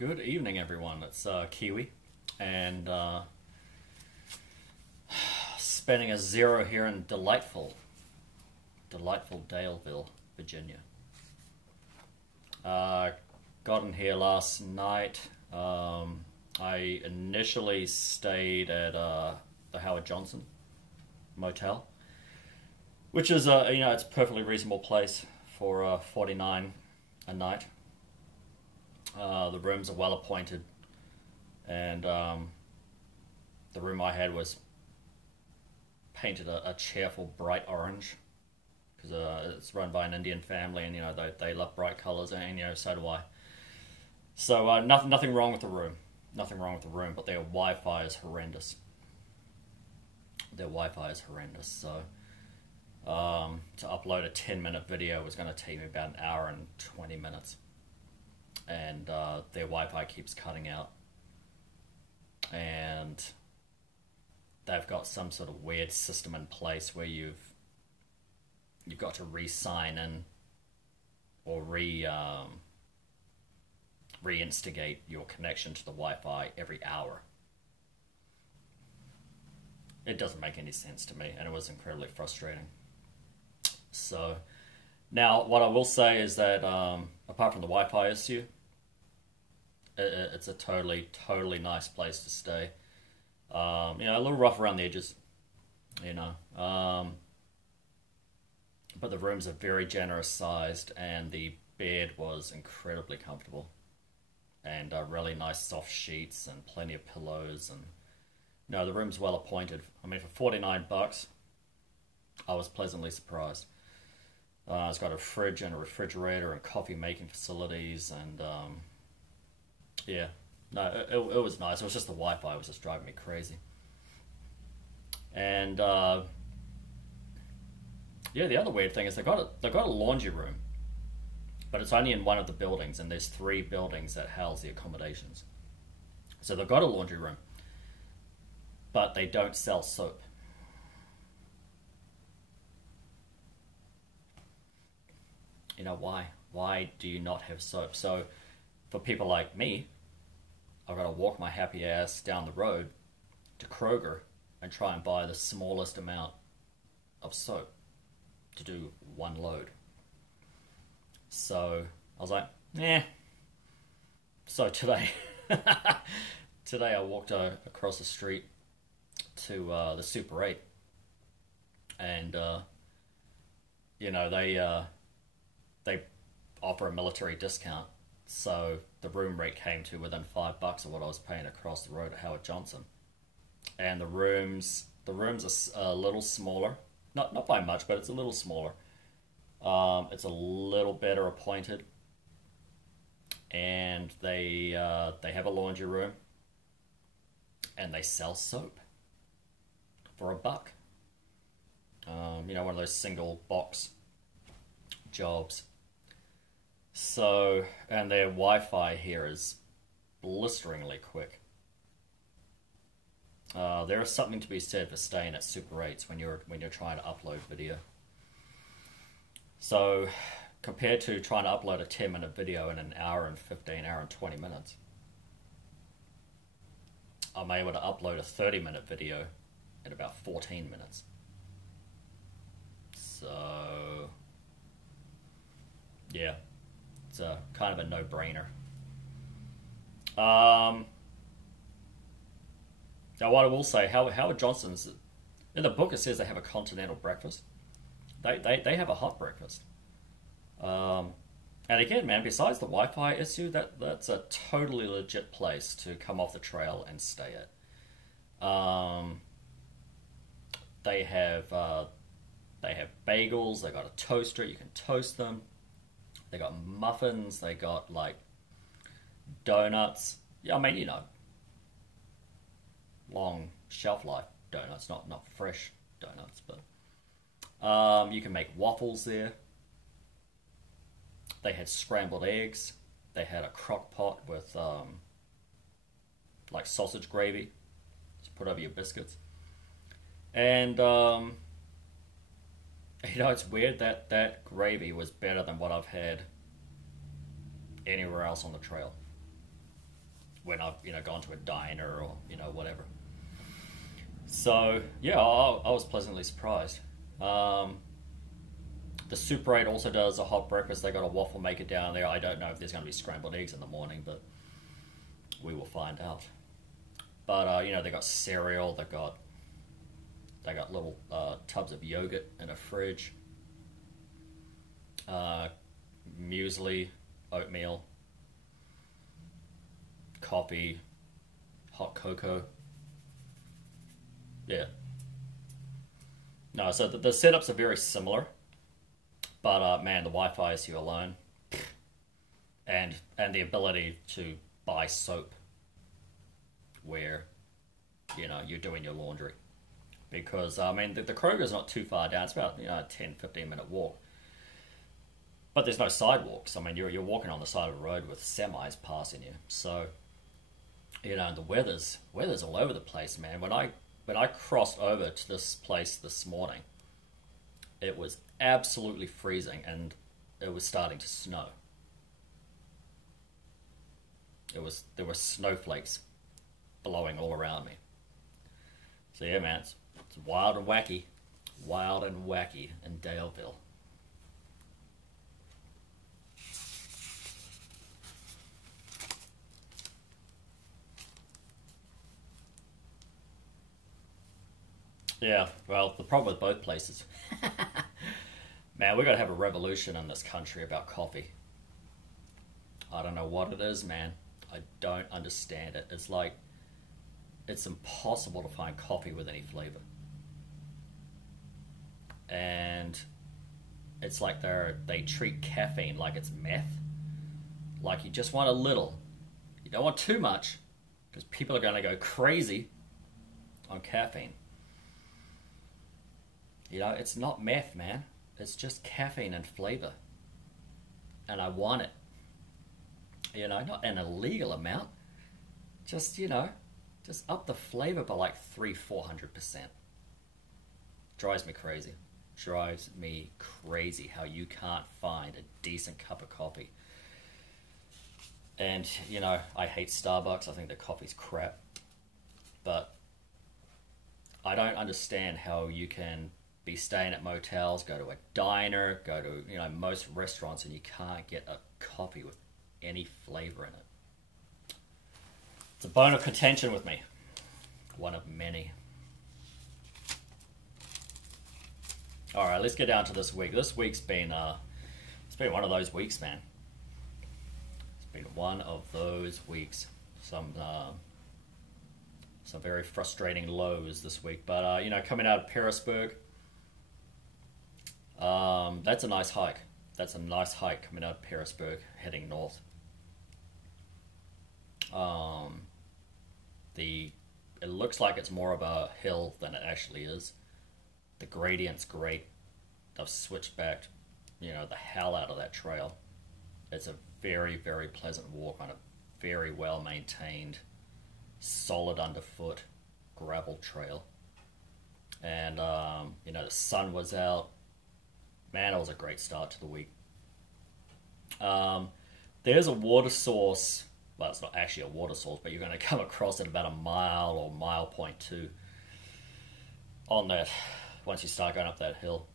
Good evening, everyone. It's Kiwi, and spending a zero here in delightful Daleville, Virginia. Got in here last night. I initially stayed at the Howard Johnson Motel, which is it's a perfectly reasonable place for $49 a night. The rooms are well appointed, and the room I had was painted a cheerful bright orange because it's run by an Indian family, and they love bright colors, and so do I. So nothing wrong with the room, but their Wi-Fi is horrendous. So to upload a 10-minute video was going to take me about an hour and 20 minutes. And their Wi-Fi keeps cutting out, and they've got some sort of weird system in place where you've got to re-sign in or reinstigate your connection to the Wi-Fi every hour. It doesn't make any sense to me, and it was incredibly frustrating. So now what I will say is that apart from the Wi-Fi issue, it's a totally nice place to stay. A little rough around the edges, but the rooms are very generous sized, and the bed was incredibly comfortable, and really nice soft sheets and plenty of pillows, and the room's well appointed. I mean, for $49, I was pleasantly surprised. It's got a fridge and a refrigerator and coffee making facilities, and it was nice. It was just the Wi-Fi was just driving me crazy. And the other weird thing is they got a laundry room, but it's only in one of the buildings, and there's 3 buildings that house the accommodations. So they've got a laundry room, but they don't sell soap. Why? Why do you not have soap? So for people like me, I've got to walk my happy ass down the road to Kroger and try and buy the smallest amount of soap to do one load. So I was like, So today I walked across the street to the Super 8, and they offer a military discount, so the room rate came to within $5 of what I was paying across the road at Howard Johnson. And the rooms are a little smaller, not by much, but it's a little smaller. It's a little better appointed, and they have a laundry room, and they sell soap for $1. One of those single box jobs. So, and their Wi-Fi here is blisteringly quick. There is something to be said for staying at Super 8s when you're trying to upload video. So, compared to trying to upload a 10-minute video in an hour and 20 minutes, I'm able to upload a 30-minute video in about 14 minutes. So, yeah. It's kind of a no-brainer. Now, what I will say, Howard Johnson's, in the book it says they have a continental breakfast. They have a hot breakfast. And again, man, besides the Wi-Fi issue, that's a totally legit place to come off the trail and stay at. They have bagels. They got a toaster. You can toast them. They got muffins, they got like donuts. Yeah, I mean, long shelf life donuts, not fresh donuts, but you can make waffles there. They had scrambled eggs. They had a crock pot with like sausage gravy to put over your biscuits. And it's weird that gravy was better than what I've had anywhere else on the trail. when I've gone to a diner or whatever. So yeah, I was pleasantly surprised. The Super 8 also does a hot breakfast. They got a waffle maker down there. I don't know if there's going to be scrambled eggs in the morning, but we will find out. But they got cereal. They got little tubs of yogurt in a fridge. Muesli, oatmeal, coffee, hot cocoa. Yeah. No, so the setups are very similar, but man, the Wi-Fi issue alone, and the ability to buy soap where you're doing your laundry, because I mean the Kroger's not too far down. It's about a 10-15 minute walk, but there's no sidewalks. I mean you're walking on the side of the road with semis passing you. So and the weather's all over the place, man. When I crossed over to this place this morning, it was absolutely freezing and it was starting to snow. There were snowflakes blowing all around me. So yeah, man, it's wild and wacky in Daleville. Yeah, well, the problem with both places, man, we got to have a revolution in this country about coffee. I don't know what it is, man. I don't understand it. It's like it's impossible to find coffee with any flavor, and it's like they treat caffeine like it's meth. Like you just want a little, you don't want too much, because people are going to go crazy on caffeine. It's not meth, man. It's just caffeine and flavor. And I want it. Not an illegal amount. Just up the flavor by like 300-400%. Drives me crazy. How you can't find a decent cup of coffee. And, I hate Starbucks. I think their coffee's crap. But I don't understand how you can be staying at motels, go to a diner, go to most restaurants, and you can't get a coffee with any flavor in it. It's a bone of contention with me. One of many. Alright, let's get down to this week. This week's been it's been one of those weeks, man. It's been one of those weeks. Some very frustrating lows this week. But coming out of Petersburg, that's a nice hike. That's a nice hike coming out of Petersburg, heading north. It looks like it's more of a hill than it actually is. The gradient's great. I've switched back, the hell out of that trail. It's a very, very pleasant walk on a very well maintained, solid underfoot gravel trail. And the sun was out. Man, it was a great start to the week. There's a water source. Well, it's not actually a water source, but you're going to come across it about a mile or mile point two on that once you start going up that hill.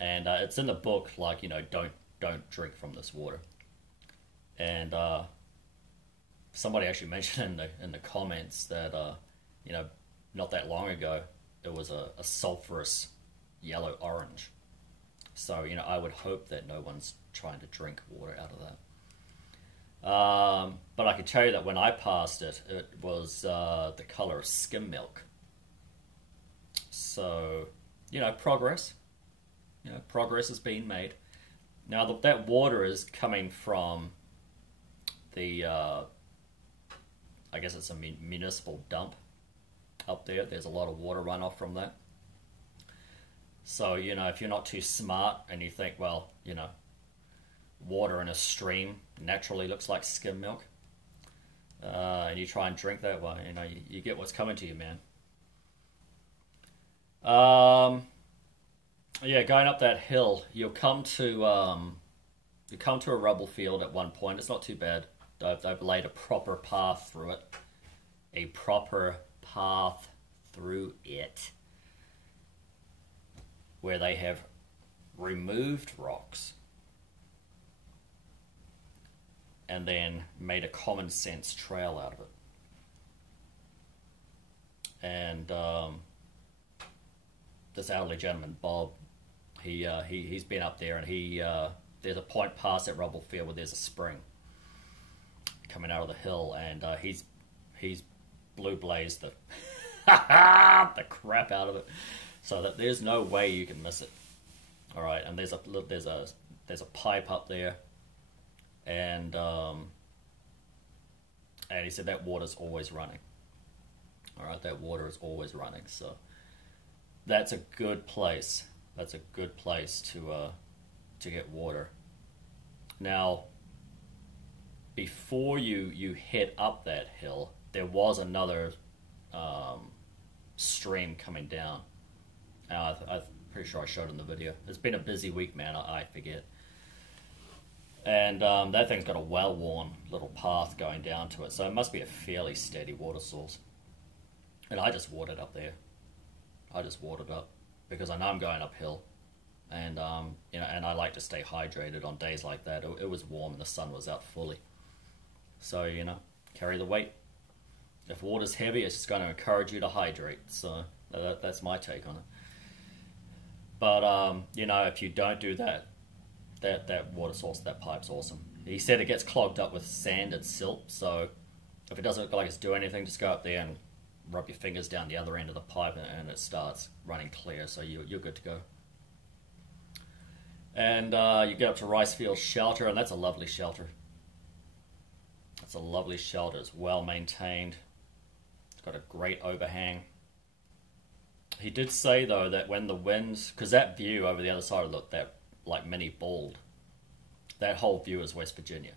And it's in the book, like, don't drink from this water. And somebody actually mentioned in the comments that not that long ago it was a sulfurous yellow orange. So I would hope that no one's trying to drink water out of that. But I can tell you that when I passed it, it was the color of skim milk. So progress. Progress is being made. Now that water is coming from the I guess it's a municipal dump up there. There's a lot of water runoff from that. So, if you're not too smart and you think, well, water in a stream naturally looks like skim milk, and you try and drink that, well, you get what's coming to you, man. Yeah, going up that hill, you'll come to a rubble field at one point. It's not too bad. They've laid a proper path through it. A proper path through it. Where they have removed rocks and then made a common sense trail out of it. And this elderly gentleman, Bob, he's been up there, and there's a point past that rubble field where there's a spring coming out of the hill, and he's blue blazed the the crap out of it, so that there's no way you can miss it. All right, and there's a pipe up there, and he said that water's always running. All right, that water is always running, so that's a good place. That's a good place to get water. Now, before you head up that hill, there was another stream coming down. I'm pretty sure I showed in the video. It's been a busy week, man. I forget. And that thing's got a well-worn little path going down to it, so it must be a fairly steady water source. And I just watered up there. I just watered up because I know I'm going uphill, and and I like to stay hydrated on days like that. It was warm and the sun was out fully, so carry the weight. If water's heavy, it's just going to encourage you to hydrate. So that's my take on it. But if you don't do that, that water source, that pipe's awesome. He said it gets clogged up with sand and silt, so if it doesn't look like it's doing anything, just go up there and rub your fingers down the other end of the pipe, and it starts running clear, so you're good to go. And you get up to Ricefield Shelter, and that's a lovely shelter. It's a lovely shelter. It's well maintained. It's got a great overhang. He did say, though, that when the winds, because that view over the other side of that like mini bald, that whole view is West Virginia,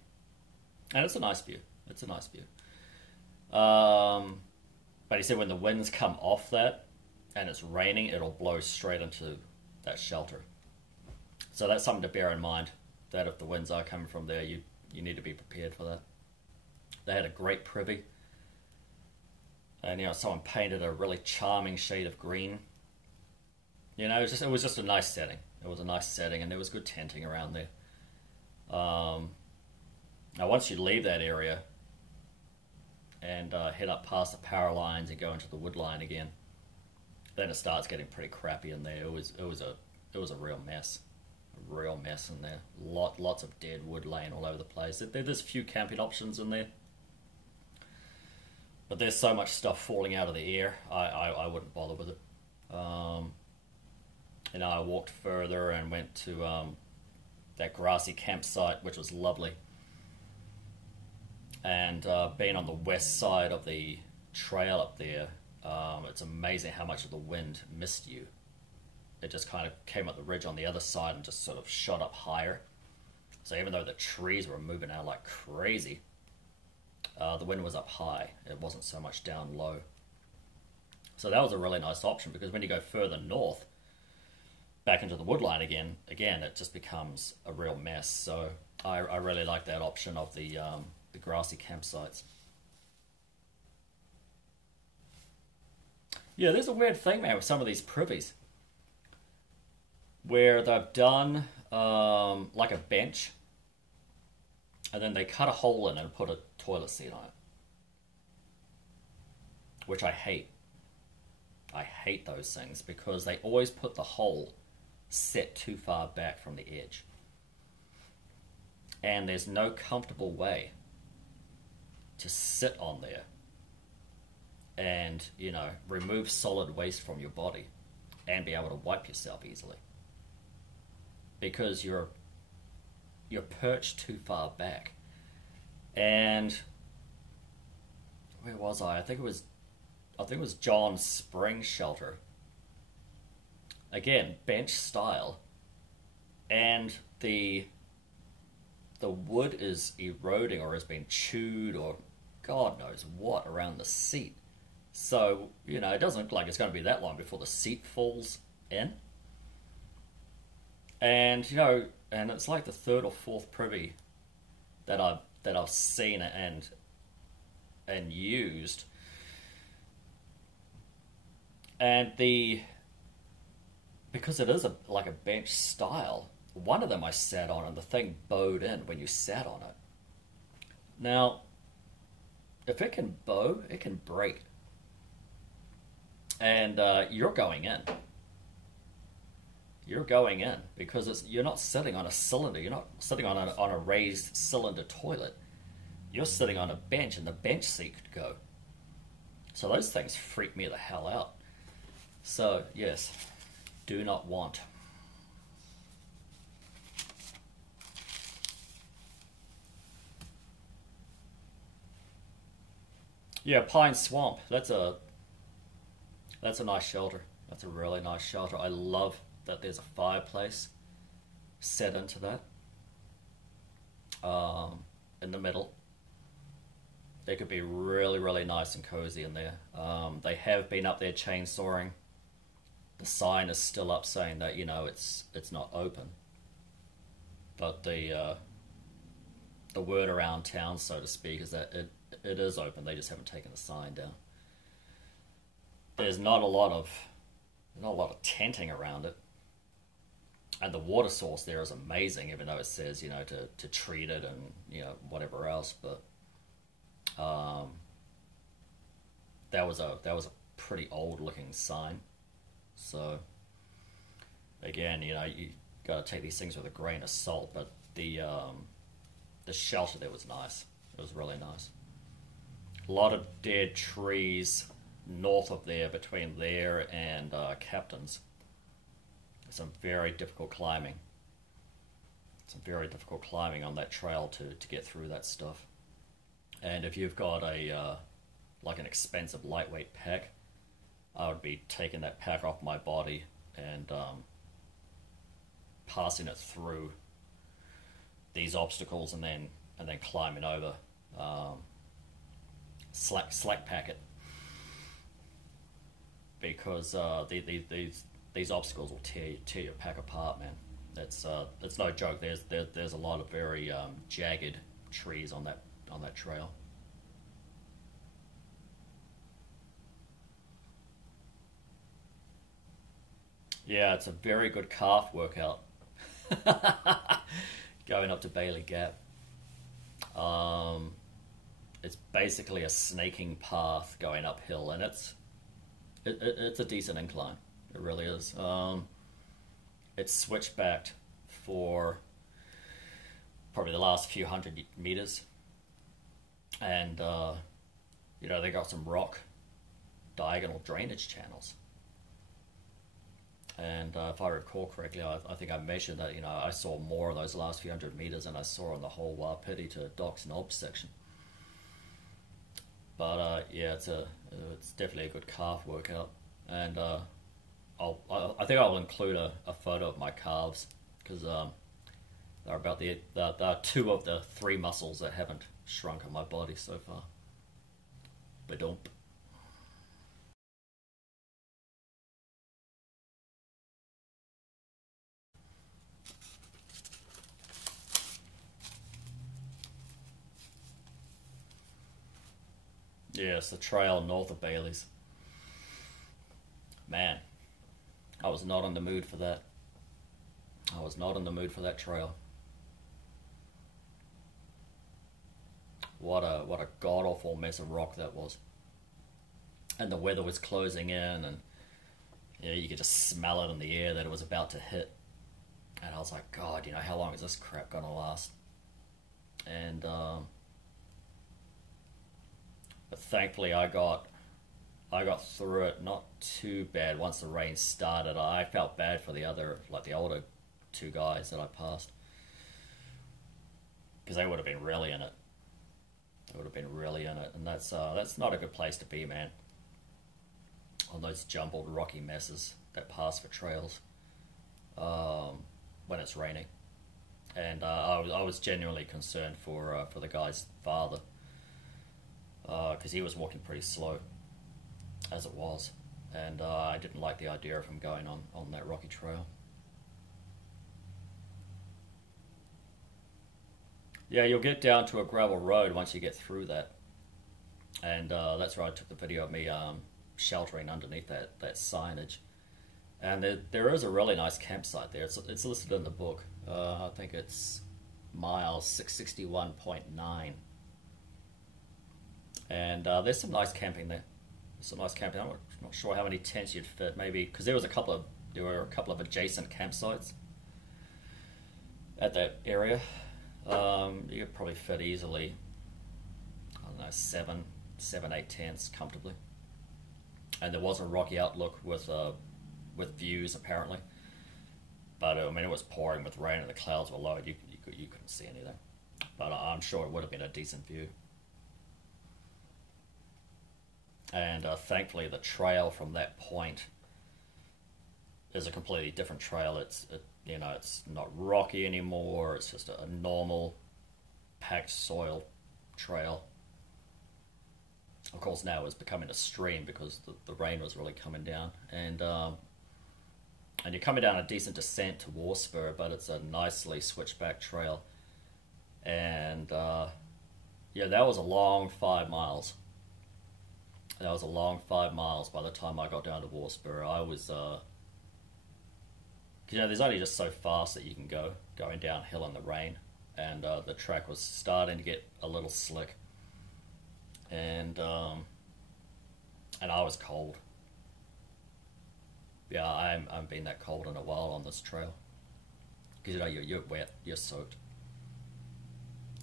and it's a nice view. It's a nice view. But he said when the winds come off that and it's raining, it'll blow straight into that shelter. So that's something to bear in mind, that if the winds are coming from there, you need to be prepared for that. They had a great privy. And someone painted a really charming shade of green. It was just a nice setting. It was a nice setting, and there was good tenting around there. Now once you leave that area and head up past the power lines and go into the wood line again, then it starts getting pretty crappy in there. It was a real mess. A real mess in there. Lots of dead wood laying all over the place. There's a few camping options in there, but there's so much stuff falling out of the air, I wouldn't bother with it. I walked further and went to that grassy campsite, which was lovely. And being on the west side of the trail up there, it's amazing how much of the wind missed you. It just kind of came up the ridge on the other side and just sort of shot up higher. So even though the trees were moving out like crazy, the wind was up high. It wasn't so much down low. So that was a really nice option, because when you go further north, back into the woodline again, it just becomes a real mess. So I really like that option of the grassy campsites. Yeah, there's a weird thing, man, with some of these privies, where they've done like a bench, and then they cut a hole in it and put a toilet seat on it, which I hate. I hate those things, because they always put the hole set too far back from the edge, and there's no comfortable way to sit on there and remove solid waste from your body and be able to wipe yourself easily, because you're perched too far back. And where was I? I think it was John's Spring Shelter. Again, bench style, and the wood is eroding or has been chewed or God knows what around the seat. So, it doesn't look like it's going to be that long before the seat falls in. And, and it's like the third or fourth privy that I've that I've seen and used. And because it is like a bench style, one of them I sat on and the thing bowed in when you sat on it. Now, if it can bow, it can break. And you're going in. You're going in because you're not sitting on a cylinder. You're not sitting on a raised cylinder toilet. You're sitting on a bench, and the bench seat could go. So those things freak me the hell out. So yes, do not want. Yeah, Pine Swamp. That's a nice shelter. That's a really nice shelter. I love that there's a fireplace set into that in the middle. It could be really, really nice and cozy in there. They have been up there chainsawing. The sign is still up saying that, you know, it's not open. But the word around town, so to speak, is that it is open. They just haven't taken the sign down. There's not a lot of tenting around it. And the water source there is amazing, even though it says, you know, to treat it and, you know, whatever else. But that was a pretty old looking sign. So again, you know, you got to take these things with a grain of salt. But the shelter there was nice. It was really nice. A lot of dead trees north of there, between there and Captain's. Some very difficult climbing. Some very difficult climbing on that trail to get through that stuff. And if you've got like an expensive lightweight pack, I would be taking that pack off my body and passing it through these obstacles and then climbing over. Slack pack it, because these obstacles will tear your pack apart, man. It's no joke. There's a lot of very jagged trees on that trail. Yeah, it's a very good calf workout. Going up to Bailey Gap. It's basically a snaking path going uphill, and it's a decent incline. It really is. It's switchbacked for probably the last few hundred meters, and you know, they got some rock diagonal drainage channels. And if I recall correctly, I think I measured that, you know, I saw more of those last few hundred meters than I saw on the whole Wapiti to Docks and Obs section. But yeah, it's definitely a good calf workout, and I think I'll include a photo of my calves, because they're about they're two of the three muscles that haven't shrunk on my body so far. But don't. Yes, the trail north of Bailey's. Man, I was not in the mood for that. I was not in the mood for that trail. What a god awful mess of rock that was. And the weather was closing in, and yeah, you could just smell it in the air that it was about to hit. And I was like, God, you know, how long is this crap gonna last? And but thankfully I got through it not too bad. Once the rain started, I felt bad for the older two guys that I passed, because they would have been really in it. They would have been really in it, and that's not a good place to be, man. On those jumbled rocky messes that pass for trails when it's raining. And I was genuinely concerned for the guy's father, because he was walking pretty slow as it was, and I didn't like the idea of him going on that rocky trail. Yeah, you'll get down to a gravel road once you get through that. And that's where I took the video of me sheltering underneath that signage. And there is a really nice campsite there. It's listed in the book. I think it's mile 661.9. And there's some nice camping there. There's some nice camping. I'm not sure how many tents you'd fit. Maybe because there were a couple of adjacent campsites at that area. You could probably fit easily, I don't know, seven, 8 tents comfortably. And there was a rocky outlook with views apparently, but I mean it was pouring with rain and the clouds were low. You couldn't see anything, but I'm sure it would have been a decent view. And thankfully, the trail from that point is a completely different trail. It's not rocky anymore. It's just a normal packed soil trail. Of course, now it's becoming a stream because the rain was really coming down, and you're coming down a decent descent to Warspur, but it's a nicely switchback trail. And yeah, that was a long 5 miles. That was a long 5 miles by the time I got down to Warspur. I was, there's only just so fast that you can go going downhill in the rain, and the track was starting to get a little slick, and I was cold. Yeah, I haven't been that cold in a while on this trail, because you're wet, you're soaked,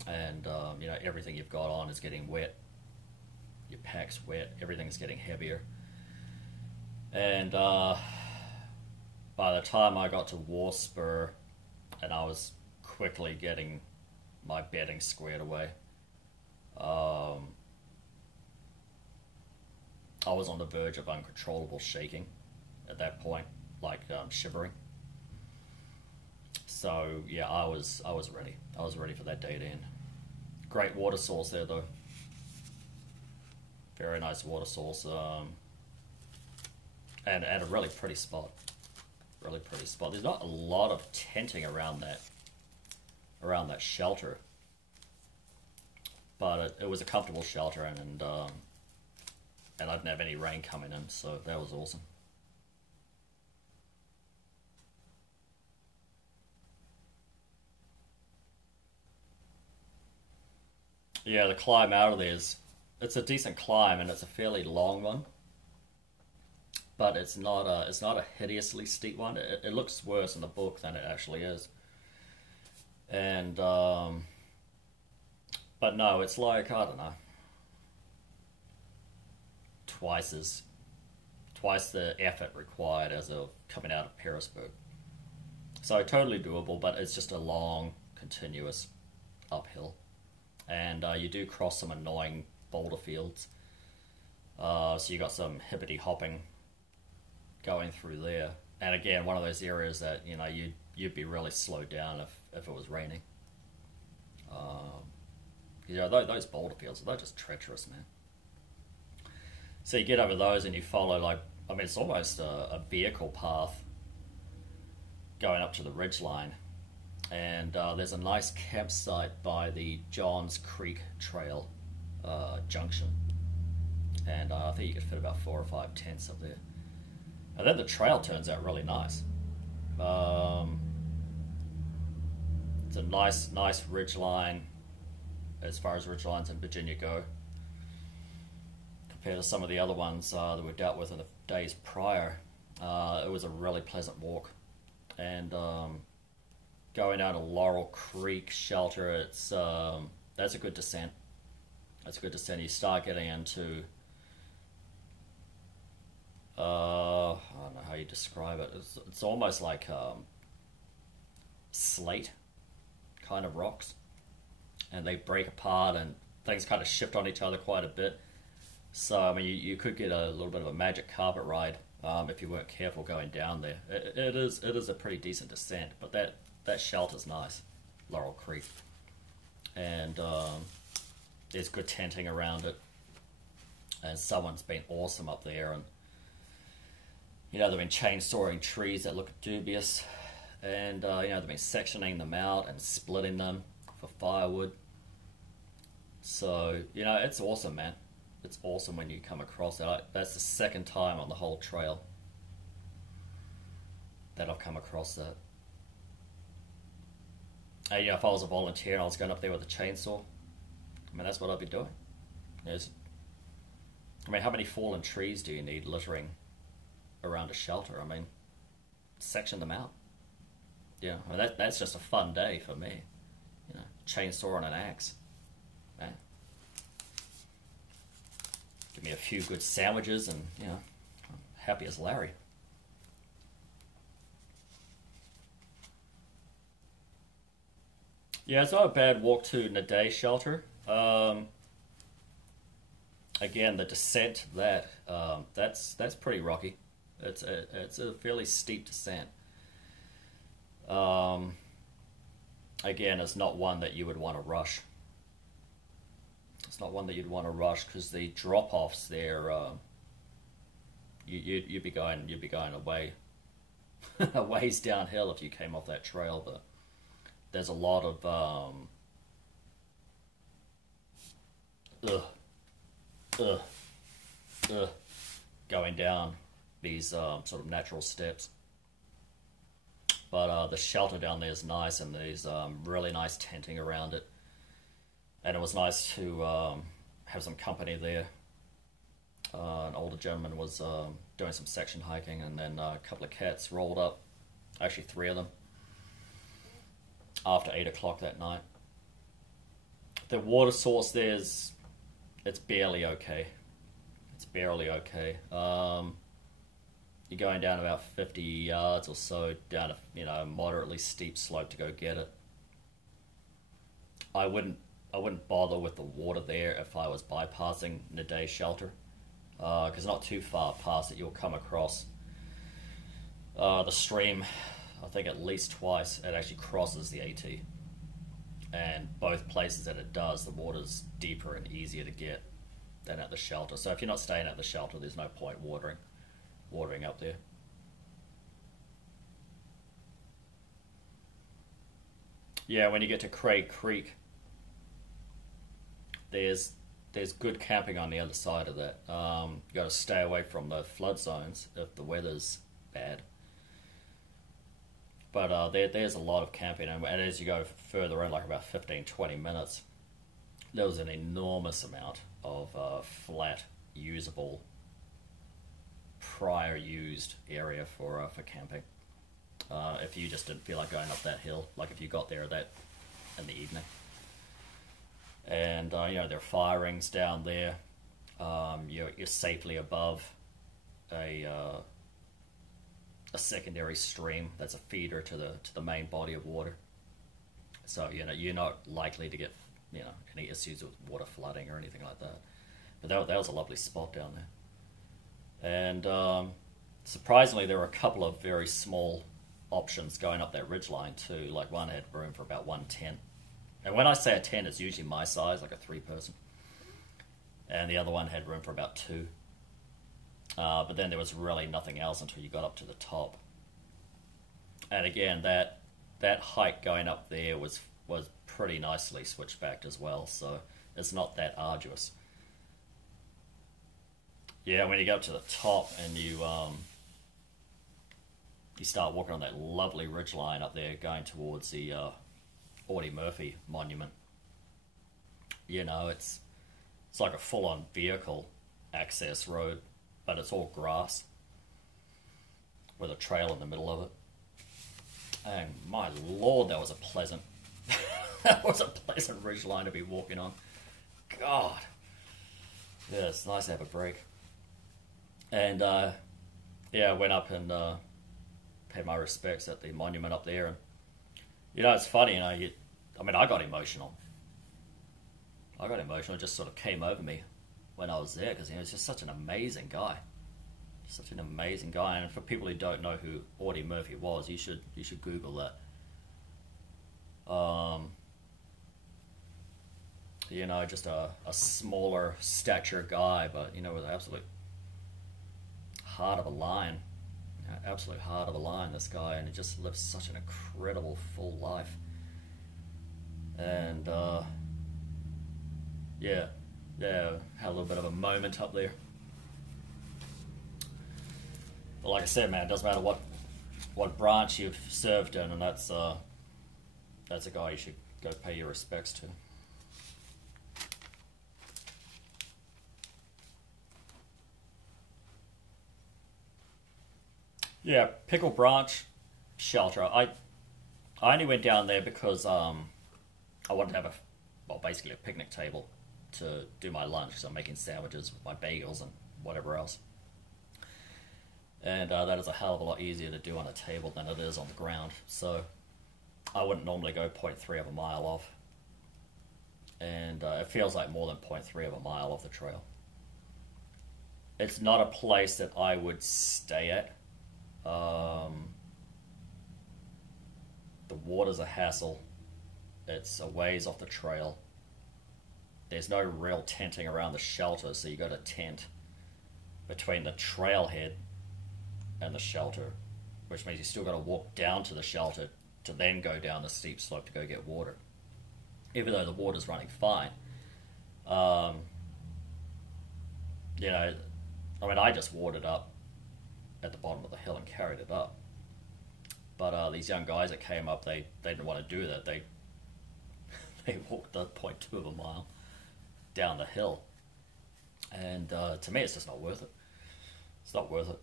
and everything you've got on is getting wet. Your pack's wet, everything's getting heavier, and by the time I got to Warspur, and I was quickly getting my bedding squared away, I was on the verge of uncontrollable shaking at that point, like shivering. So yeah, I was ready. I was ready for that day to end. Great water source there though. Very nice water source, and a really pretty spot. Really pretty spot. There's not a lot of tenting around that shelter, but it was a comfortable shelter, and I didn't have any rain coming in, so that was awesome. Yeah, the climb out of there it's a decent climb, and it's a fairly long one, but it's not a hideously steep one. It looks worse in the book than it actually is, and but no, it's like, I don't know, twice the effort required as of coming out of Petersburg. So totally doable, but it's just a long, continuous uphill, and you do cross some annoying boulder fields, so you got some hippity hopping going through there, and again, one of those areas that you'd be really slowed down if it was raining. Those boulder fields, they're just treacherous, man. So you get over those and you follow, it's almost a vehicle path going up to the ridgeline, and there's a nice campsite by the Johns Creek Trail junction, and I think you could fit about 4 or 5 tents up there. And then the trail turns out really nice. It's a nice ridge line, as far as ridge lines in Virginia go, compared to some of the other ones that we dealt with in the days prior. It was a really pleasant walk, and going down to Laurel Creek Shelter, that's a good descent. That's a good descent. You start getting into, I don't know how you describe it. It's almost like slate kind of rocks, and they break apart and things kind of shift on each other quite a bit. So I mean, you could get a little bit of a magic carpet ride if you weren't careful going down there. It is a pretty decent descent, but that shelter's nice, Laurel Creek, and there's good tenting around it, and someone's been awesome up there, and they've been chainsawing trees that look dubious, and they've been sectioning them out and splitting them for firewood. So, you know, it's awesome, man. It's awesome when you come across it. That's the second time on the whole trail that I've come across that. And, you know, if I was a volunteer and I was going up there with a chainsaw, I mean, that's what I'd be doing. I mean, how many fallen trees do you need littering around a shelter? I mean, section them out. Yeah, I mean, that's just a fun day for me. You know, chainsaw and an axe. Man. Give me a few good sandwiches and, you know, I'm happy as Larry. Yeah, it's not a bad walk to Naday shelter. Again, the descent that's pretty rocky. It's a fairly steep descent. Again, it's not one that you would want to rush. It's not one that you'd want to rush because the drop-offs there, you'd be going away a ways downhill if you came off that trail. But there's a lot of going down these sort of natural steps. But the shelter down there is nice, and there's really nice tenting around it. And it was nice to have some company there. An older gentleman was doing some section hiking, and then a couple of cats rolled up, actually 3 of them, after 8 o'clock that night. The water source it's barely okay. It's barely okay. You're going down about 50 yards or so down a, you know, moderately steep slope to go get it. I wouldn't bother with the water there if I was bypassing Naday shelter, because not too far past it you'll come across the stream. I think at least twice it actually crosses the AT, and both places that it does, the water's deeper and easier to get than at the shelter. So if you're not staying at the shelter, there's no point watering up there. Yeah, when you get to Craig Creek, there's good camping on the other side of that. You got to stay away from the flood zones if the weather's bad. But there's a lot of camping, and as you go further in, like about 15-20 minutes, there was an enormous amount of flat, usable, prior used area for camping. If you just didn't feel like going up that hill, like if you got there that in the evening. And you know, there are fire rings down there. You're safely above a secondary stream that's a feeder to the main body of water. So you know, you're not likely to get, you know, any issues with water flooding or anything like that. But that was a lovely spot down there. And surprisingly, there were a couple of very small options going up that ridgeline too. Like one had room for about one tent. And when I say a tent, it's usually my size, like a 3-person. And the other one had room for about 2. But then there was really nothing else until you got up to the top. And again, that hike going up there was pretty nicely switchbacked as well, so it's not that arduous. Yeah, when you go up to the top and you start walking on that lovely ridgeline up there going towards the Audie Murphy monument, you know, it's like a full-on vehicle access road, but it's all grass with a trail in the middle of it. And my lord, that was a pleasant ridgeline to be walking on. God, yeah, it's nice to have a break. And yeah, I went up and paid my respects at the monument up there. And you know, it's funny, you know, I got emotional. It just sort of came over me when I was there, because, you know, he's just such an amazing guy. Such an amazing guy. And for people who don't know who Audie Murphy was, you should Google that. You know, just a smaller stature guy, but, you know, with an absolute heart of a lion. You know, absolute heart of a lion, this guy, and he just lives such an incredible full life. And yeah, yeah, had a little bit of a moment up there. But like I said, man, it doesn't matter what branch you've served in, and that's a guy you should go pay your respects to. Yeah, Pickle Branch shelter. I only went down there because I wanted to have basically a picnic table to do my lunch. So I'm making sandwiches with my bagels and whatever else. And that is a hell of a lot easier to do on a table than it is on the ground. So I wouldn't normally go 0.3 of a mile off. And it feels like more than 0.3 of a mile off the trail. It's not a place that I would stay at. The water's a hassle. It's a ways off the trail. There's no real tenting around the shelter, so you got a tent between the trailhead and the shelter, which means you still got to walk down to the shelter to then go down the steep slope to go get water, even though the water's running fine. You know, I mean, I just watered up at the bottom of the hill and carried it up. But these young guys that came up, they didn't want to do that. They walked the 0.2 of a mile down the hill, and to me, it's just not worth it. It's not worth it.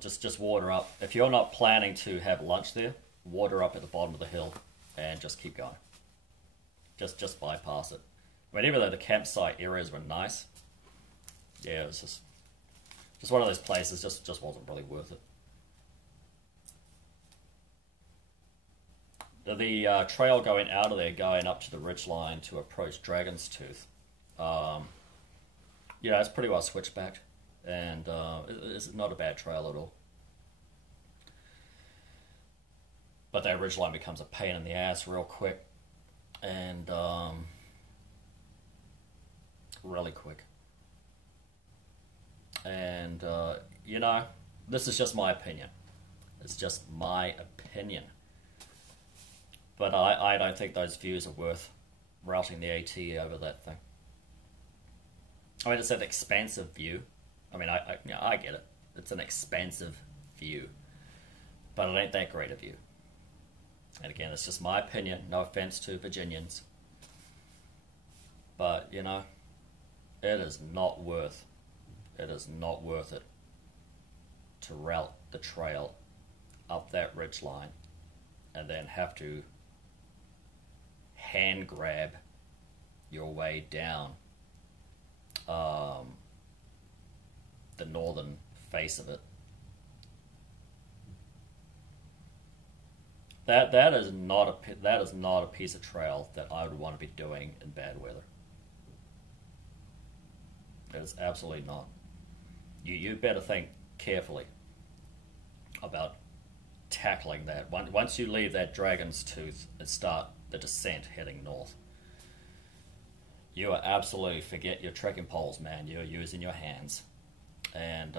Just water up. If you're not planning to have lunch there, water up at the bottom of the hill, and just keep going. Just bypass it. I mean, even though the campsite areas were nice, yeah, it was just one of those places. Just wasn't really worth it. The trail going out of there, going up to the ridgeline to approach Dragon's Tooth, yeah, it's pretty well switchbacked, and it's not a bad trail at all. But that ridgeline becomes a pain in the ass real quick, and really quick. And, you know, this is just my opinion. It's just my opinion. But I don't think those views are worth routing the AT over that thing. I mean, it's an expansive view. I mean, I get it. It's an expansive view. But it ain't that great a view. And again, it's just my opinion. No offense to Virginians. But, you know, it is not worth it to route the trail up that ridge line and then have to hand grab your way down the northern face of it. That is not a piece of trail that I would want to be doing in bad weather. It is absolutely not. You better think carefully about tackling that. Once you leave that Dragon's Tooth and start the descent heading north, you are absolutely forget your trekking poles, man. You're using your hands, and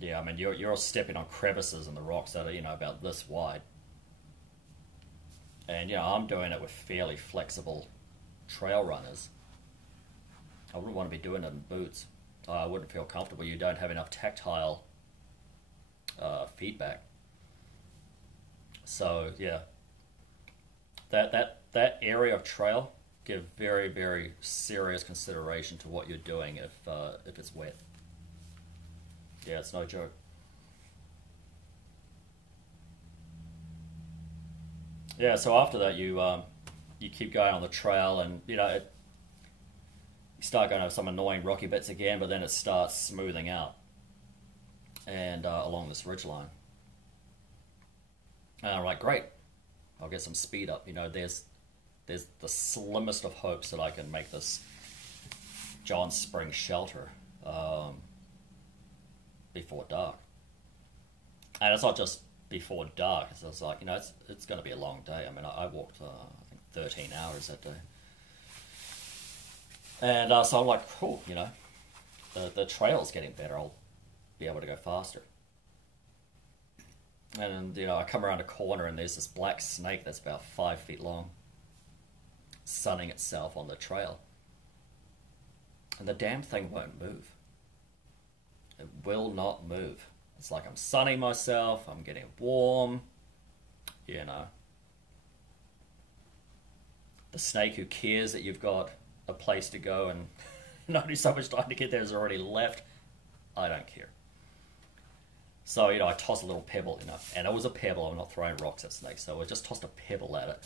yeah, I mean you're stepping on crevices in the rocks that are, you know, about this wide, and you know I'm doing it with fairly flexible trail runners. I wouldn't want to be doing it in boots. I wouldn't feel comfortable. You don't have enough tactile feedback. So yeah, that area of trail, give very, very serious consideration to what you're doing if it's wet. Yeah, it's no joke. Yeah, so after that you keep going on the trail, and you know you start going over some annoying rocky bits again, but then it starts smoothing out, and along this ridgeline. And I'm like, great, I'll get some speed up. You know, there's the slimmest of hopes that I can make this John Spring shelter before dark. And it's not just before dark. It's like, you know, it's going to be a long day. I mean, I walked I think 13 hours that day. And so I'm like, cool, you know, the trail's getting better. I'll be able to go faster. And, I come around a corner and there's this black snake that's about 5 feet long, sunning itself on the trail. And the damn thing won't move. It will not move. It's like I'm sunning myself, I'm getting warm, The snake who cares that you've got a place to go and not only so much time to get there has already left, I don't care. So, I toss a little pebble, and it was a pebble. I'm not throwing rocks at snakes, so I just tossed a pebble at it.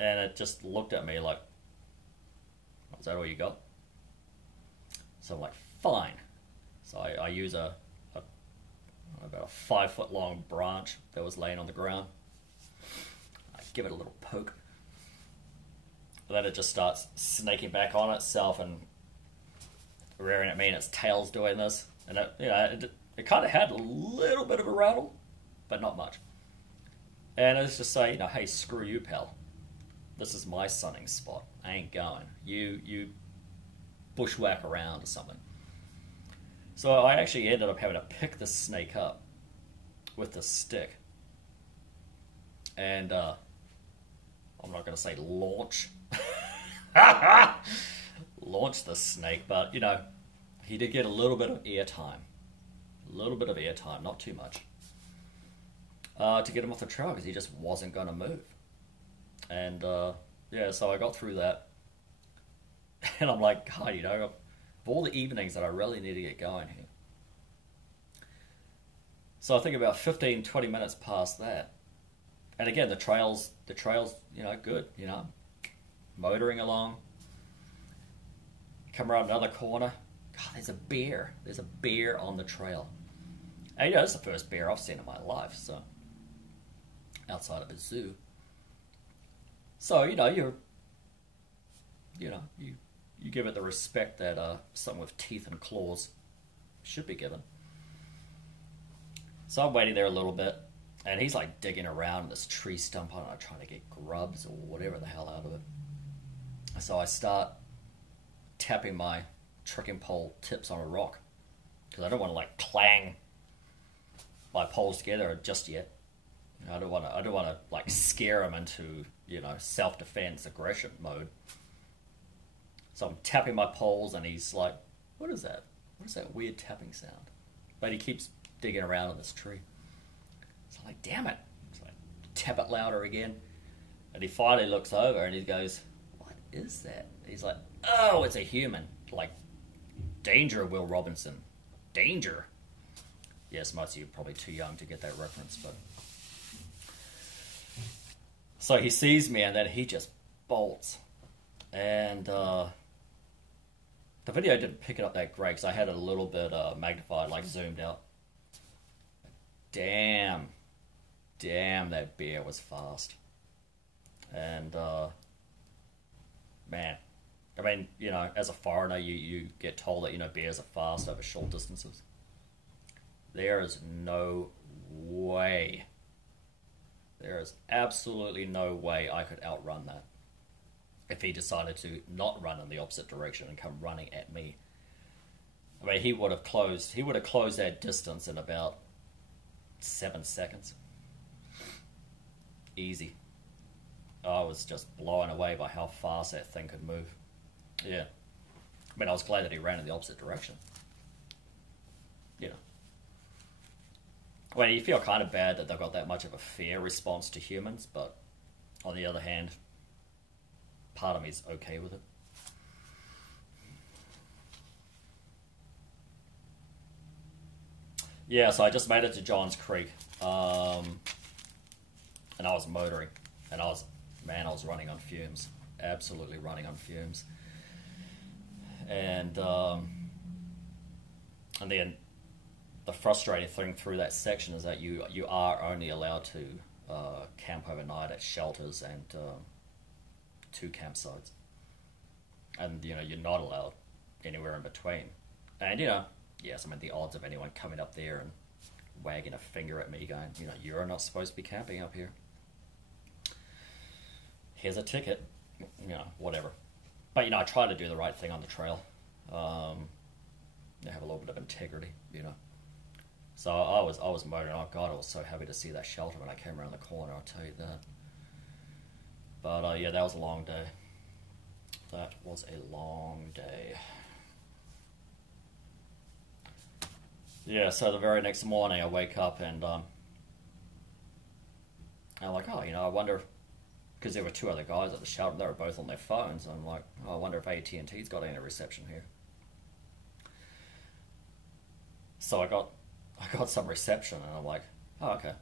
And it just looked at me like, is that all you got? So I'm like, fine. So I use about a 5 foot long branch that was laying on the ground. I give it a little poke. And then it just starts snaking back on itself and rearing at me, and its tail's doing this. And it kind of had a little bit of a rattle, but not much. And it's just say, hey, screw you, pal. This is my sunning spot. I ain't going. You bushwhack around or something. So I actually ended up having to pick the snake up with the stick. And I'm not going to say launch. Launch the snake, but, he did get a little bit of airtime. A little bit of airtime, not too much. To get him off the trail because he just wasn't going to move. And, so I got through that. And I'm like, God, of all the evenings that I really need to get going here. So I think about 15, 20 minutes past that. And again, the trail's, good, motoring along. Come around another corner. God, there's a bear. There's a bear on the trail. And, it's the first bear I've seen in my life, so. Outside of a zoo. So, you give it the respect that something with teeth and claws should be given. So I'm waiting there a little bit, and he's like digging around this tree stump, I don't know, trying to get grubs or whatever the hell out of it. So I start tapping my trekking pole tips on a rock, because I don't want to clang my poles together just yet. I don't want to scare him into self-defense aggression mode. So I'm tapping my poles, and he's like, "What is that? What is that weird tapping sound?" But he keeps digging around in this tree. So I'm like, "Damn it!" So I tap it louder again, and he finally looks over and he goes, "What is that?" He's like, "Oh, it's a human." Like, danger, Will Robinson, danger. Yes, most of you are probably too young to get that reference, but. So he sees me, and then he just bolts. And the video didn't pick it up that great, because I had it a little bit magnified, zoomed out. Damn, that bear was fast. And, man, I mean, as a foreigner, you get told that, bears are fast over short distances. There is no way. There is absolutely no way I could outrun that if he decided to not run in the opposite direction and come running at me. I mean, he would have closed that distance in about 7 seconds. Easy. I was just blown away by how fast that thing could move. Yeah. I mean, I was glad that he ran in the opposite direction. Well, you feel kind of bad that they've got that much of a fear response to humans, but on the other hand, part of me is okay with it. Yeah, so I just made it to Johns Creek, and I was motoring, and I was running on fumes, absolutely running on fumes, and then the frustrating thing through that section is that you are only allowed to camp overnight at shelters and 2 campsites, and you're not allowed anywhere in between. And yes, I mean, the odds of anyone coming up there and wagging a finger at me going, you're not supposed to be camping up here. Here's a ticket, whatever. But I try to do the right thing on the trail. Have a little bit of integrity, So I was motoring. Oh God, I was so happy to see that shelter when I came around the corner. I'll tell you that. But yeah, that was a long day. That was a long day. Yeah, so the very next morning I wake up and I'm like, oh, I wonder, because there were two other guys at the shelter, they were both on their phones. I'm like, oh, I wonder if AT&T's got any reception here. So I got some reception, and I'm like, oh, okay.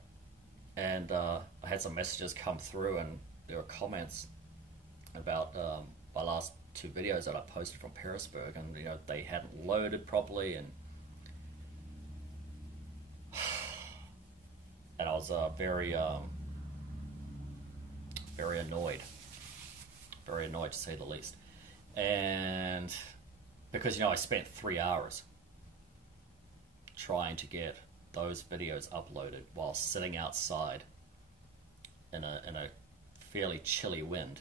And I had some messages come through, and there were comments about my last two videos that I posted from Petersburg, and they hadn't loaded properly, and I was very annoyed, to say the least, and because I spent 3 hours trying to get those videos uploaded while sitting outside in a fairly chilly wind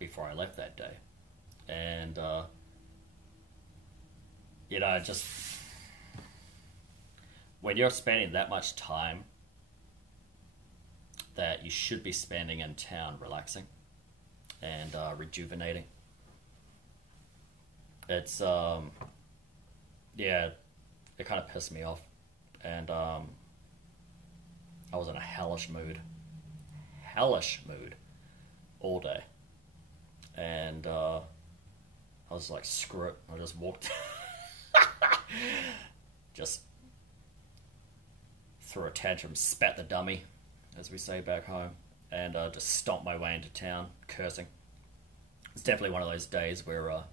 before I left that day. And just when you're spending that much time that you should be spending in town relaxing and rejuvenating, it's it kind of pissed me off, and I was in a hellish mood all day, and I was like, screw it. I just walked just threw a tantrum, spat the dummy, as we say back home, and just stomped my way into town cursing. It's definitely one of those days where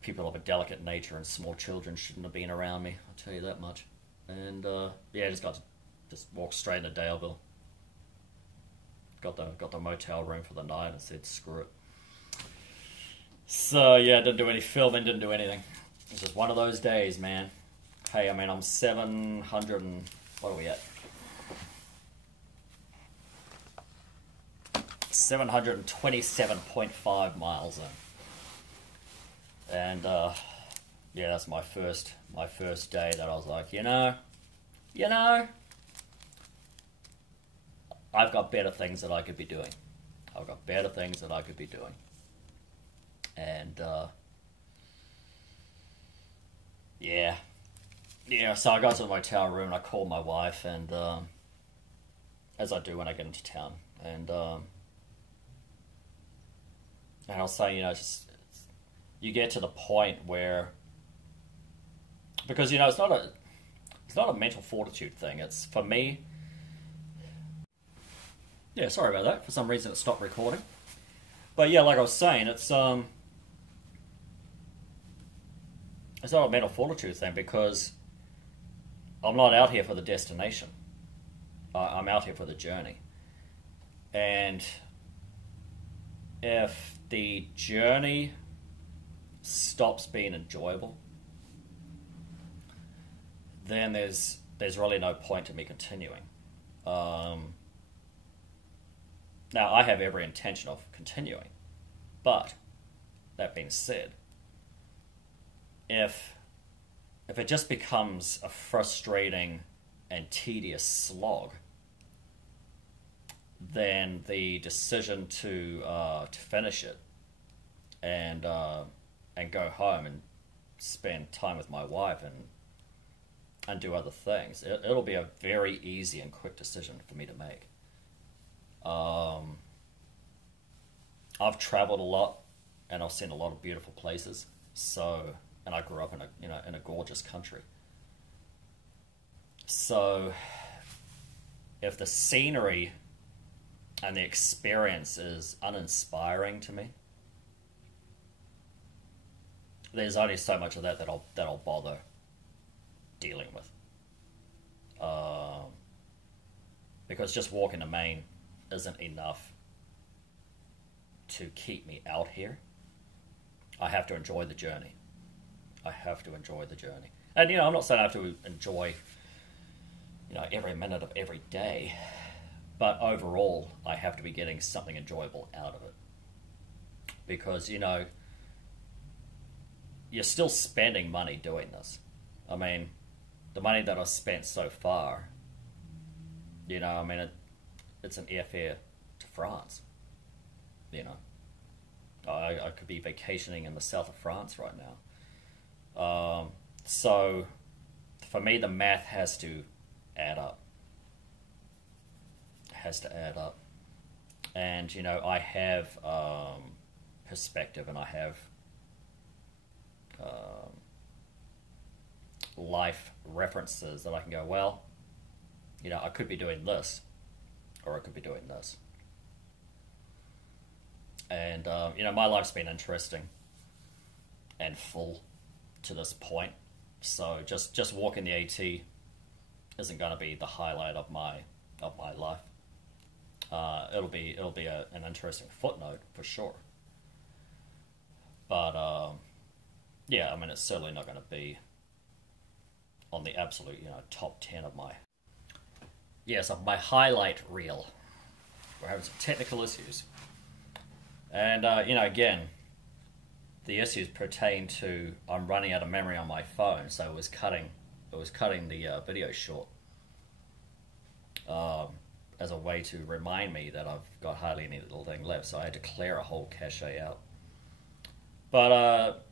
people of a delicate nature and small children shouldn't have been around me, I'll tell you that much. And I just walked straight into Daleville. Got the motel room for the night and said screw it. So yeah, didn't do any filming, didn't do anything. It's just one of those days, man. Hey, I mean, I'm 700 and... what are we at? 727.5 miles in. And that's my first day that I was like, I've got better things that I could be doing. And so I got to the motel room and I called my wife, and as I do when I get into town, and I was saying, just you get to the point where, because it's not a mental fortitude thing. It's, for me, sorry about that. For some reason, it stopped recording. But yeah, like I was saying, it's not a mental fortitude thing, because I'm not out here for the destination. I'm out here for the journey. And if the journey stops being enjoyable, then there's really no point to me continuing. Now, I have every intention of continuing, but that being said, if it just becomes a frustrating and tedious slog, then the decision to finish it and go home and spend time with my wife and do other things, it'll be a very easy and quick decision for me to make. I've traveled a lot, and I've seen a lot of beautiful places. And I grew up in a gorgeous country. So, if the scenery and the experience is uninspiring to me, there's only so much of that I'll bother dealing with. Because just walking the Main isn't enough to keep me out here. I have to enjoy the journey. And I'm not saying I have to enjoy every minute of every day, but overall I have to be getting something enjoyable out of it. Because you're still spending money doing this. I mean, the money that I've spent so far, I mean, it's an airfare to France. You know, I could be vacationing in the south of France right now. So, for me, the math has to add up. It has to add up. And, I have perspective, and I have life references that I can go, well, I could be doing this, or I could be doing this. And, my life's been interesting and full to this point. So just walking the AT isn't going to be the highlight of my life. It'll be an interesting footnote for sure. But yeah, I mean, it's certainly not going to be on the absolute top 10 of my of my highlight reel. We're having some technical issues, and again, the issues pertain to I'm running out of memory on my phone, so it was cutting the video short. As a way to remind me that I've got hardly any little thing left, so I had to clear a whole cache out. But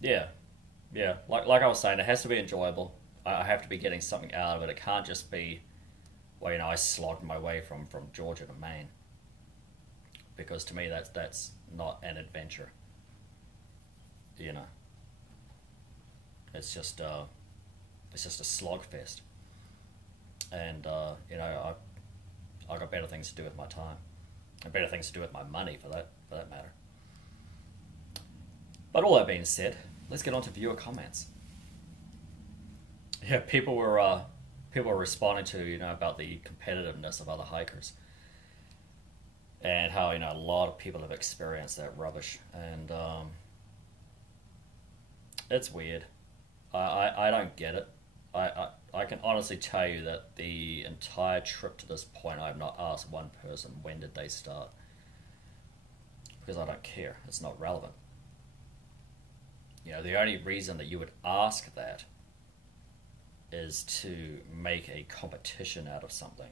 yeah, like I was saying, it has to be enjoyable. I have to be getting something out of it. It can't just be, well, I slogged my way from Georgia to Maine, because to me that's not an adventure. It's just a slogfest, and I got better things to do with my time, and better things to do with my money for that matter. But all that being said, let's get on to viewer comments. Yeah, people were responding to about the competitiveness of other hikers, and how a lot of people have experienced that rubbish, and it's weird. I don't get it. I can honestly tell you that the entire trip to this point, I have not asked one person when did they start, because I don't care. It's not relevant. The only reason that you would ask that is to make a competition out of something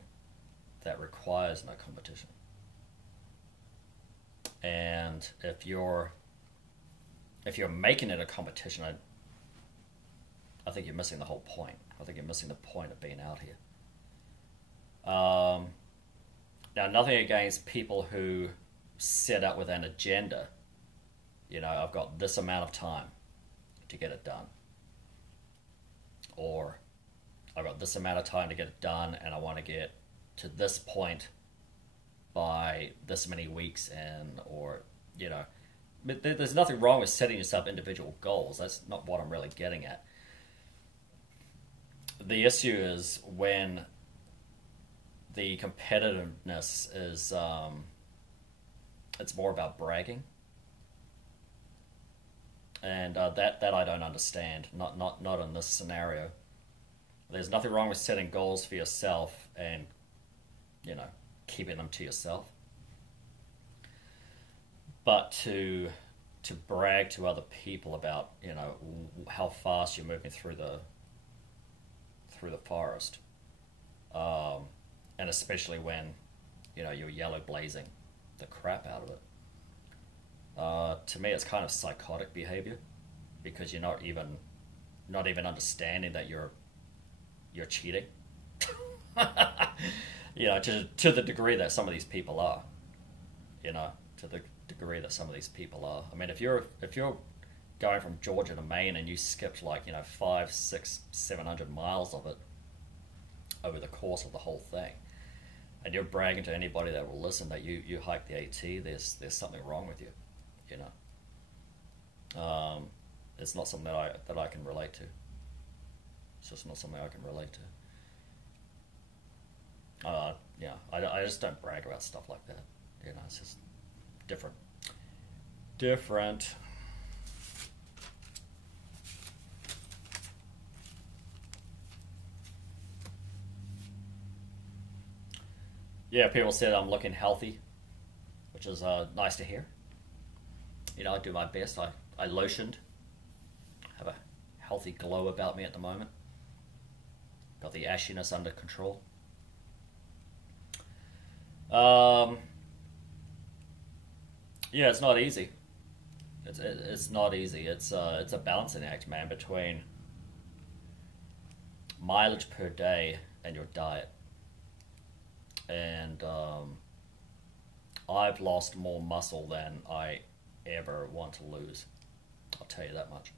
that requires no competition. And if you're making it a competition, I think you're missing the whole point. I think you're missing the point of being out here. Now, nothing against people who set out with an agenda. I've got this amount of time to get it done. Or I've got this amount of time to get it done, and I want to get to this point by this many weeks, but there's nothing wrong with setting yourself individual goals. That's not what I'm really getting at. The issue is when the competitiveness is, it's more about bragging, and that I don't understand. Not in this scenario. There's nothing wrong with setting goals for yourself and keeping them to yourself. But to brag to other people about how fast you're moving through the forest, and especially when you're yellow blazing the crap out of it. To me, it's kind of psychotic behavior, because you're not even understanding that you're cheating. To the degree that some of these people are. To the degree that some of these people are. I mean, if you're going from Georgia to Maine and you skipped 500, 600, 700 miles of it over the course of the whole thing, and you're bragging to anybody that will listen that you hiked the AT, there's something wrong with you. It's not something that I can relate to. It's just not something I can relate to. I just don't brag about stuff like that. It's just different. Yeah, people said I'm looking healthy, which is nice to hear. I do my best. I lotioned healthy glow about me at the moment. Got the ashiness under control. Yeah, it's not easy. It's not easy. It's a balancing act, man, between mileage per day and your diet. And I've lost more muscle than I ever want to lose. I'll tell you that much.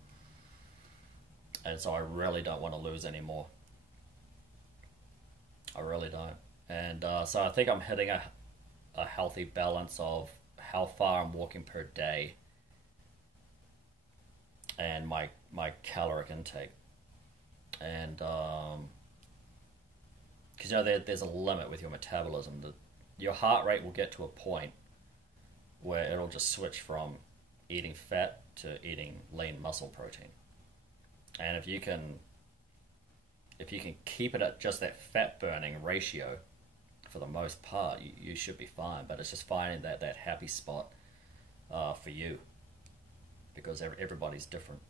And so I really don't want to lose any more. I really don't. And so I think I'm hitting a healthy balance of how far I'm walking per day and my caloric intake. And because you know there's a limit with your metabolism. Your heart rate will get to a point where it'll just switch from eating fat to eating lean muscle protein. And if you can keep it at just that fat burning ratio, for the most part, you should be fine. But it's just finding that happy spot for you, because everybody's different.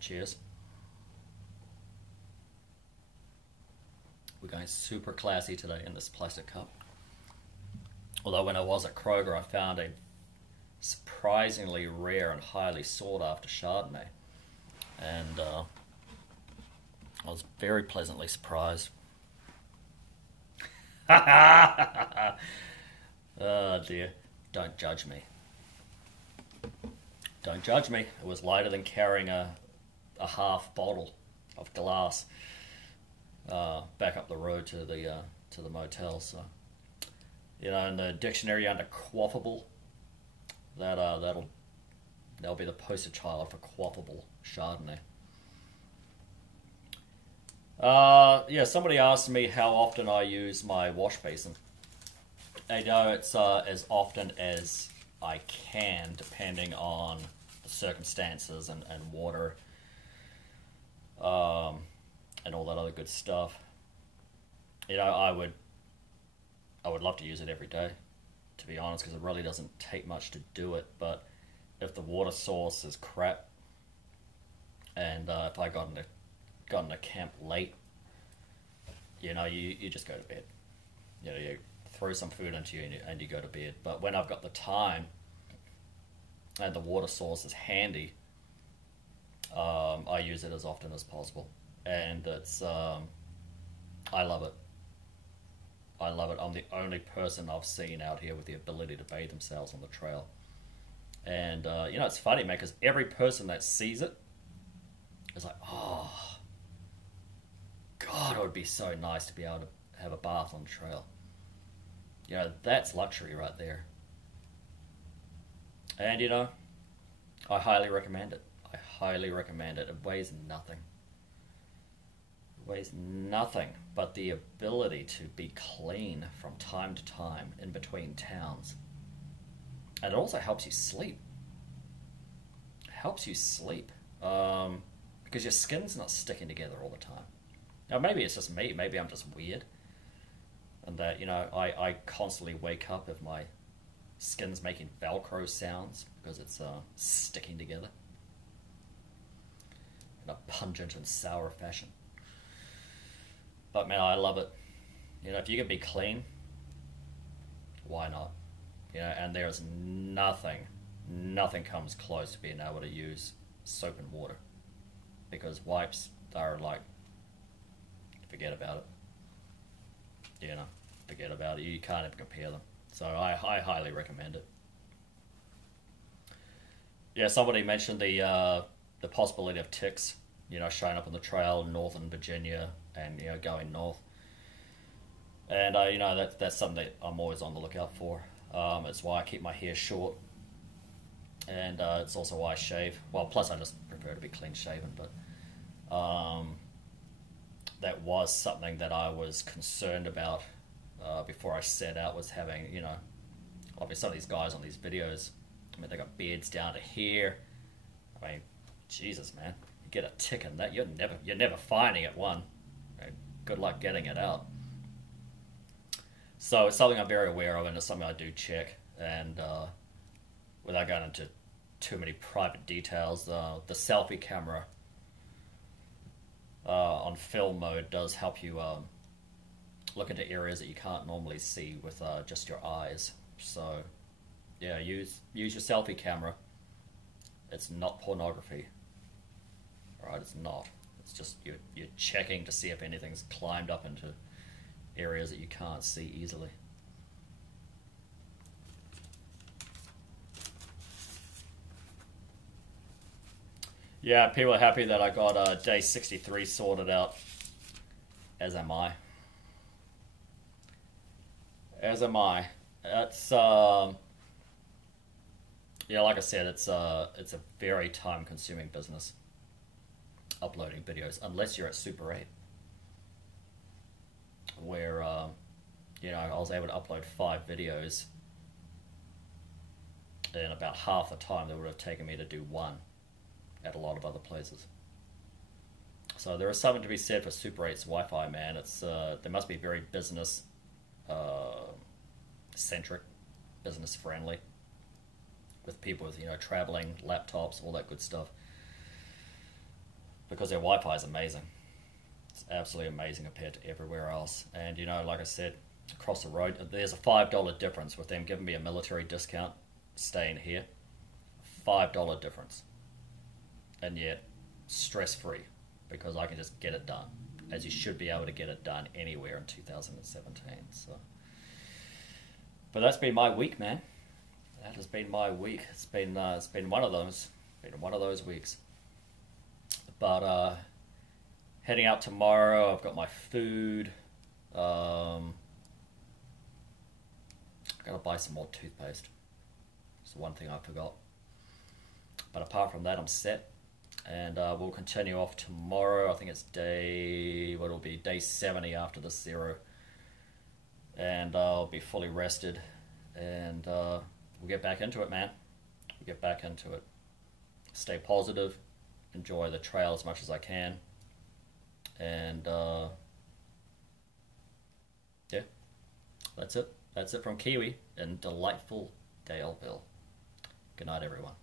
Cheers. We're going super classy today in this plastic cup. Although when I was at Kroger, I found a surprisingly rare and highly sought after Chardonnay. And I was very pleasantly surprised. Oh dear. Don't judge me. Don't judge me. It was lighter than carrying a half bottle of glass back up the road to the motel. So, you know, in the dictionary under quaffable, that'll be the poster child for quaffable Chardonnay. Yeah, somebody asked me how often I use my wash basin. I know it's as often as I can, depending on the circumstances and water, and all that other good stuff. You know, I would love to use it every day, to be honest, because it really doesn't take much to do it. But if the water source is crap, and if I got into camp late, you know, you just go to bed. You know, you throw some food into you and you go to bed. But when I've got the time and the water source is handy, I use it as often as possible. And it's, I love it. I love it. I'm the only person I've seen out here with the ability to bathe themselves on the trail. And, you know, it's funny, man, because every person that sees it is like, oh, God, it would be so nice to be able to have a bath on the trail. You know, that's luxury right there. And, you know, I highly recommend it. I highly recommend it. It weighs nothing. It weighs nothing but the ability to be clean from time to time in between towns. And it also helps you sleep. It helps you sleep. Because your skin's not sticking together all the time. Now, maybe it's just me. Maybe I'm just weird. And that, you know, I constantly wake up if my skin's making Velcro sounds because it's sticking together in a pungent and sour fashion. But, man, I love it. You know, if you can be clean, why not? You know, and there's nothing comes close to being able to use soap and water. Because wipes are like, forget about it. You know, forget about it. You can't even compare them. So I highly recommend it. Yeah, somebody mentioned the possibility of ticks, you know, showing up on the trail in northern Virginia and, you know, going north. And, you know, that's something that I'm always on the lookout for. It's why I keep my hair short. And it's also why I shave. Well, plus I just prefer to be clean shaven, but that was something that I was concerned about before I set out, was having, you know, obviously some of these guys on these videos, I mean, they got beards down to here. I mean, Jesus, man, you get a tick in that, you're never finding it, one. Good luck getting it out. So it's something I'm very aware of, and it's something I do check. And without going into too many private details, the selfie camera on film mode does help you look into areas that you can't normally see with just your eyes. So, yeah, use your selfie camera. It's not pornography. Alright, it's not. It's just you're checking to see if anything's climbed up into areas that you can't see easily. Yeah, people are happy that I got day 63 sorted out. As am I. As am I. That's yeah, like I said, it's a very time-consuming business. Uploading videos, unless you're at Super 8, where you know, I was able to upload 5 videos in about half the time that would have taken me to do one at a lot of other places. So there is something to be said for Super 8's Wi-Fi, man. It's they must be very business centric, business friendly, with people with, you know, traveling, laptops, all that good stuff. Because their Wi-Fi is amazing. It's absolutely amazing compared to everywhere else. And, you know, like I said, across the road, there's a $5 difference with them giving me a military discount staying here. $5 difference. And yet, stress-free, because I can just get it done, as you should be able to get it done anywhere in 2017. So, but that's been my week, man. That has been my week. It's been one of those weeks. But heading out tomorrow. I've got my food. I've got to buy some more toothpaste. It's the one thing I forgot. But apart from that, I'm set. And we'll continue off tomorrow. I think it's day 70 after the 0. And I'll be fully rested. And we'll get back into it, man. We'll get back into it. Stay positive. Enjoy the trail as much as I can. And yeah, that's it. That's it from Kiwi in delightful Daleville. Good night, everyone.